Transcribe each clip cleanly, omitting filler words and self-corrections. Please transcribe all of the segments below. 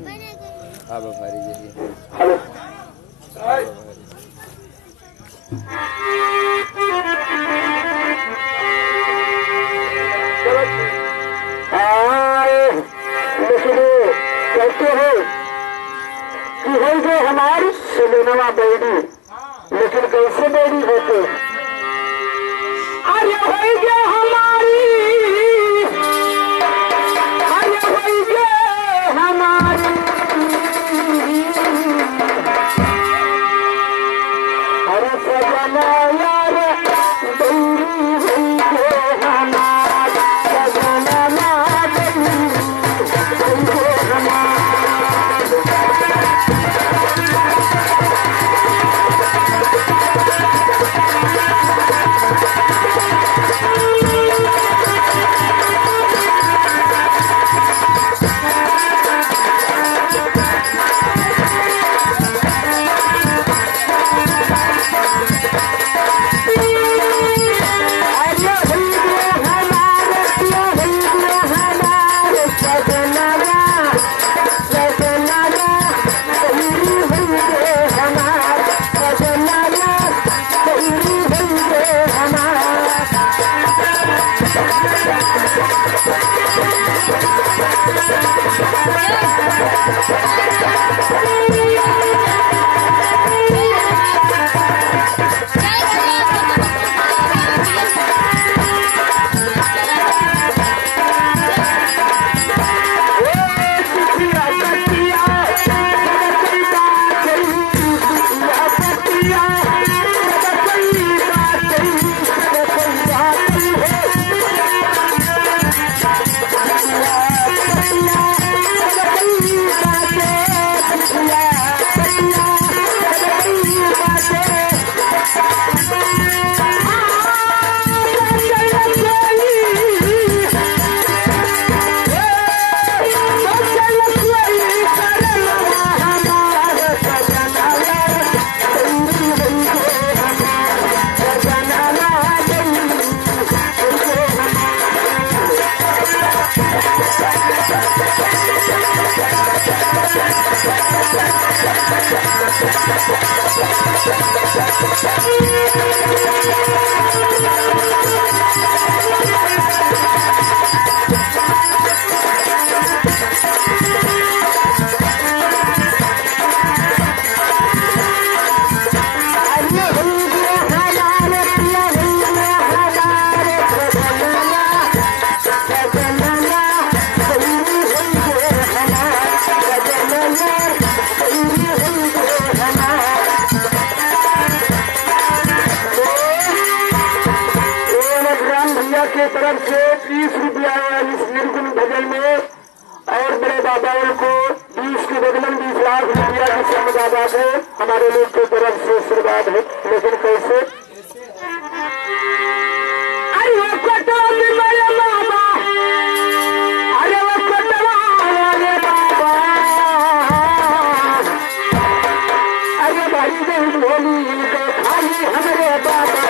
हाँ बफारी जी हेलो कहते हैं कि है जो हमारी सिनेमा बेड़ी, लेकिन कैसे बेड़ी होते अरे भाई जो हमारी, अरे भाई जो हमारी, अरे सजना यार बेड़ी हुई जो हमारी, सजना तरफ से 30 रुपया इस निर्गुण भजन में, और बड़े बाबाओं को 20 के बदलन 20 लाख रुपया की सम्मदादा है हमारे लोग की तरफ से आशीर्वाद है। लेकिन कैसे अरे वो कटवा मेरे बाबा, अरे वो कटवा वाले बाबा, अरे भाई नहीं भोली इनको खाली हमारे बाबा,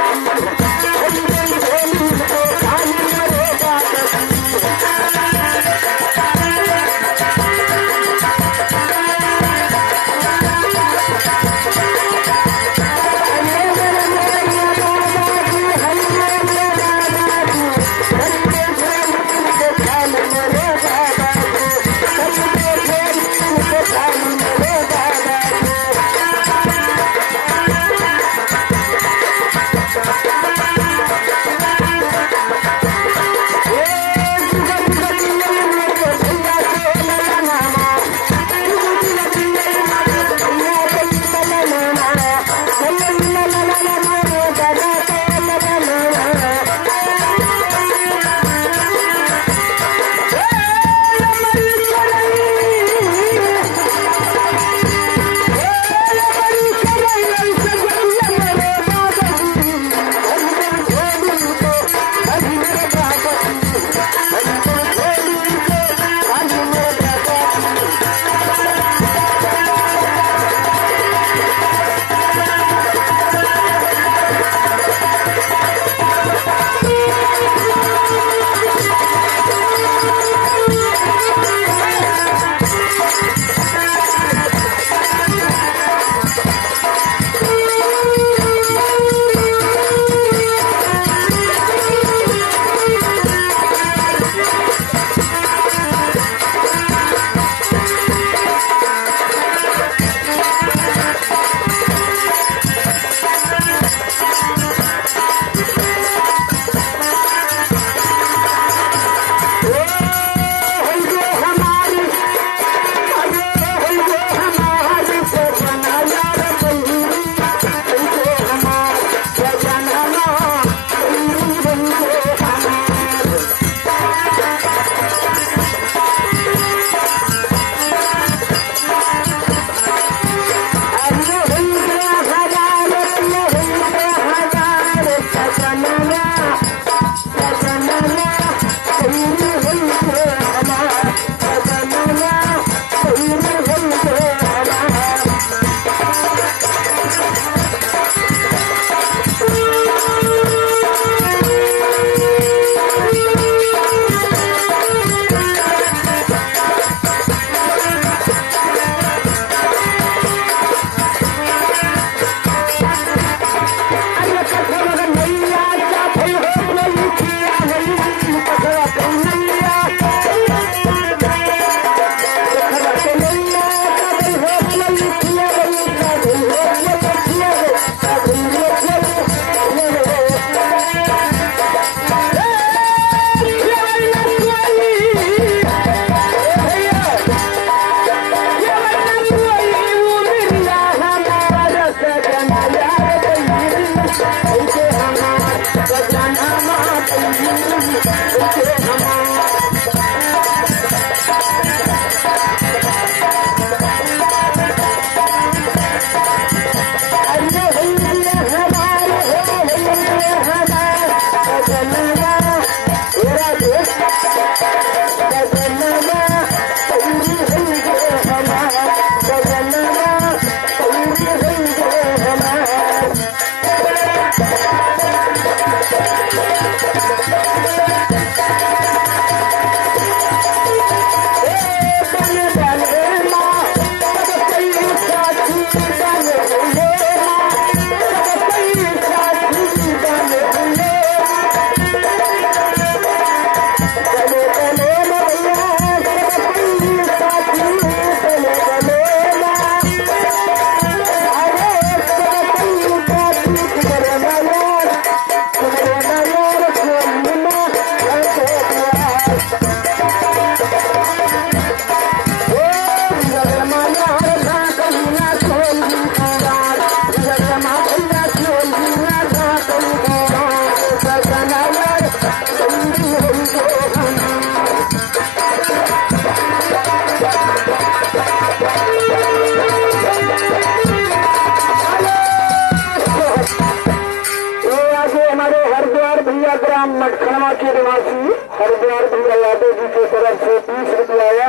ग्राम मटखनवा के निवासी हरिद्वार भैया यादव जी की तरफ से 20 रुपया आया।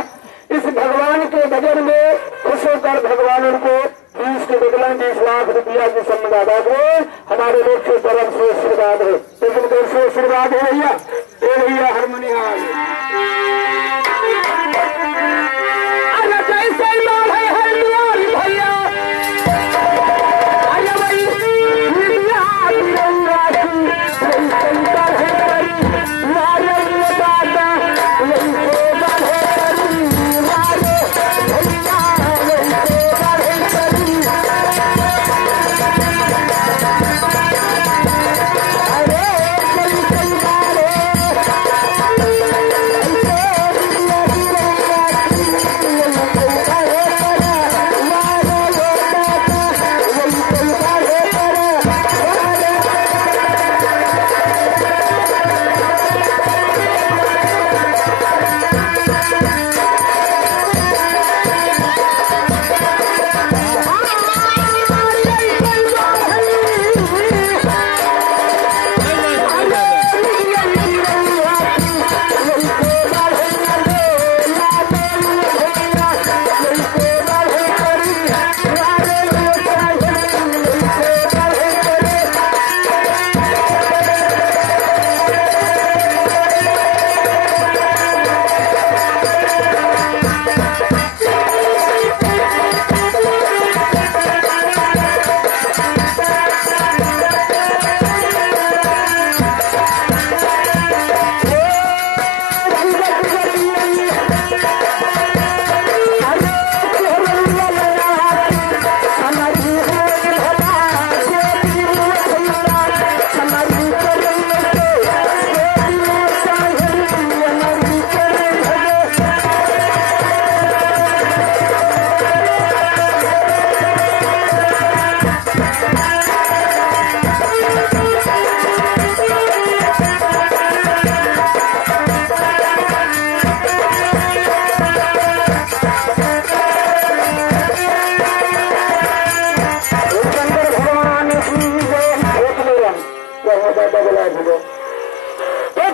इस भगवान के भजन में खुश होकर भगवान उनको 20 के बदले 20 लाख रुपया की सम्मानदा को हमारे लोग की तरफ से आशीर्वाद है। लेकिन कैसे आशीर्वाद है भैया? ये भैया हरमनिहाल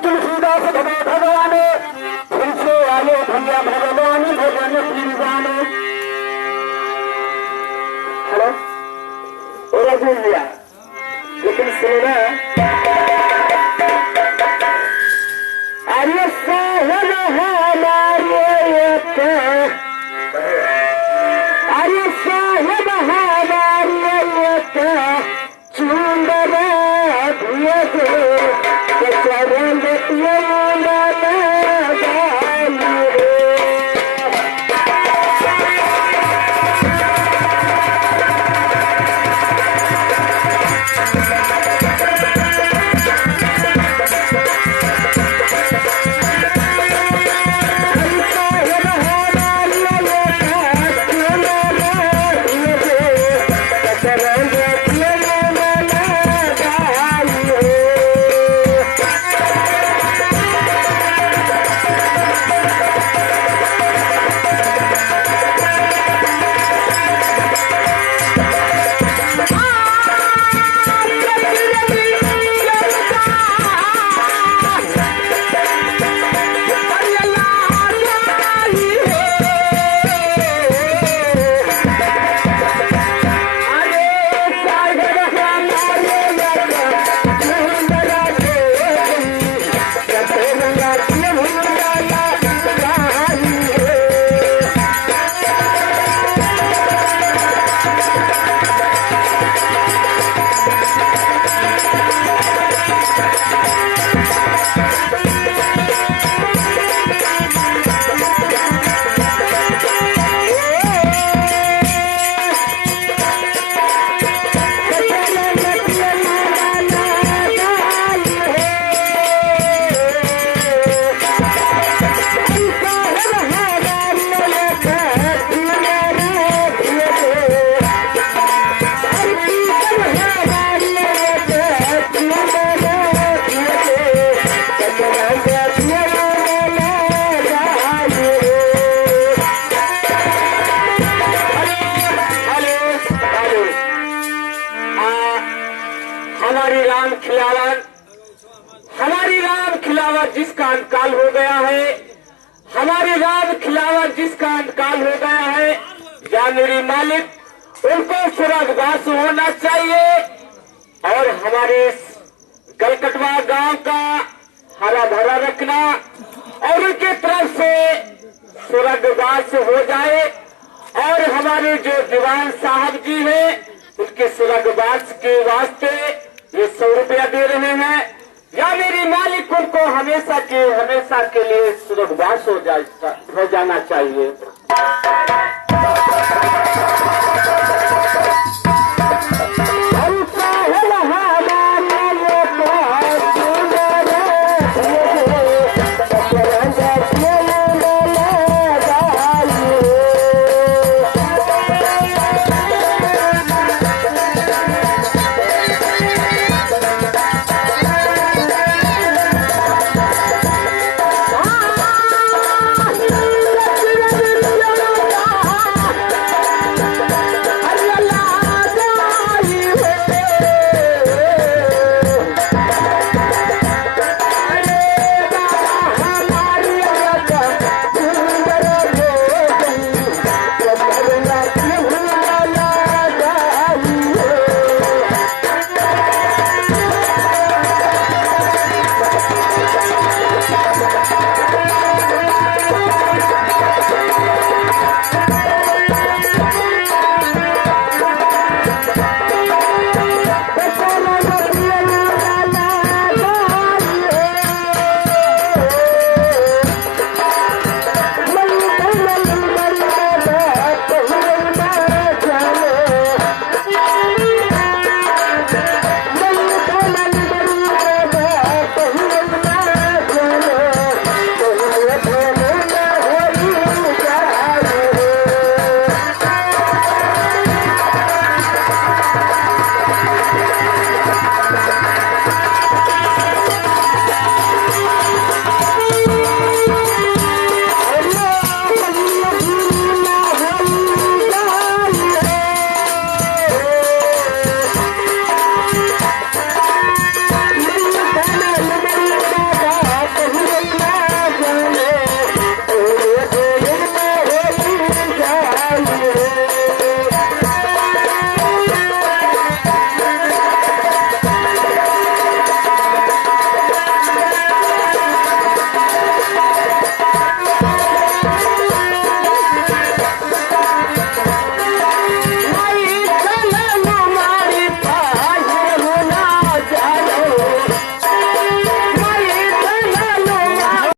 तुलसीदास भगवान तुलसे वाले भैया भगवान भजन जाने। हेलो भैया, लेकिन सुनना अरे साहब हमारे अरे साहब हमारे चूंदरा चरण खिलावा जिसका अंतकाल हो गया है, हमारे राम खिलावा जिसका अंतकाल हो गया है, या मेरी मालिक उनको स्वर्गवास होना चाहिए और हमारे गलकटवा गांव का हरा भरा रखना और उनके तरफ से स्वर्गवास हो जाए और हमारे जो दीवान साहब जी हैं उनके स्वर्गवास के वास्ते ये 100 रुपया दे रहे हैं, या मेरी मालिक उनको हमेशा के लिए स्वर्गवास हो जाना चाहिए।